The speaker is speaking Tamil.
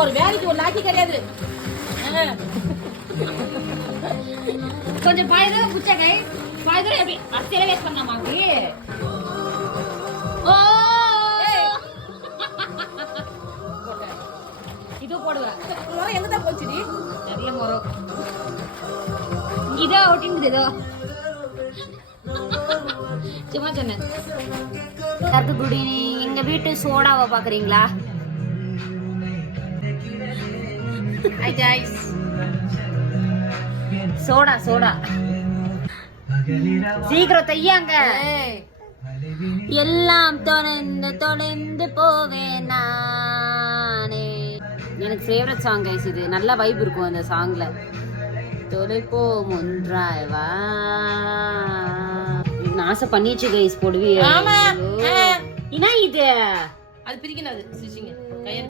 ஒரு வேலைக்கு ஒரு லாக்கி கிடையாது. கொஞ்சம் பாய்தோ புச்சகை பாய்தோ எப்படி அத்தையில வேஸ்ட் பண்ணாமா அப்படி. ஓ இது போடுவா முறை எங்க தான் போச்சுடி? தெரியல மொரோ இதோ ஒட்டிங்குது இதோ சும்மா சொன்னேன். கருத்துக்குடி எங்க வீட்டு சோடாவை பாக்குறீங்களா? ஹாய் गाइस சோடா சோடா சீக்கிரம் தையாங்க. எல்லாம் தொலைந்து தொலைந்து போவேன் நானே. எனக்கு ஃபேவரட் சாங் கைஸ் இது. நல்ல வைப் இருக்கும் அந்த சாங்ல. தொலைப்போம் ஒன்றாய் வா. இது ஆசை பண்ணிச்சு கைஸ் போடுவி. ஆமா என்ன இது? அது பிரிக்கணும் அது ஸ்டிச்சிங்.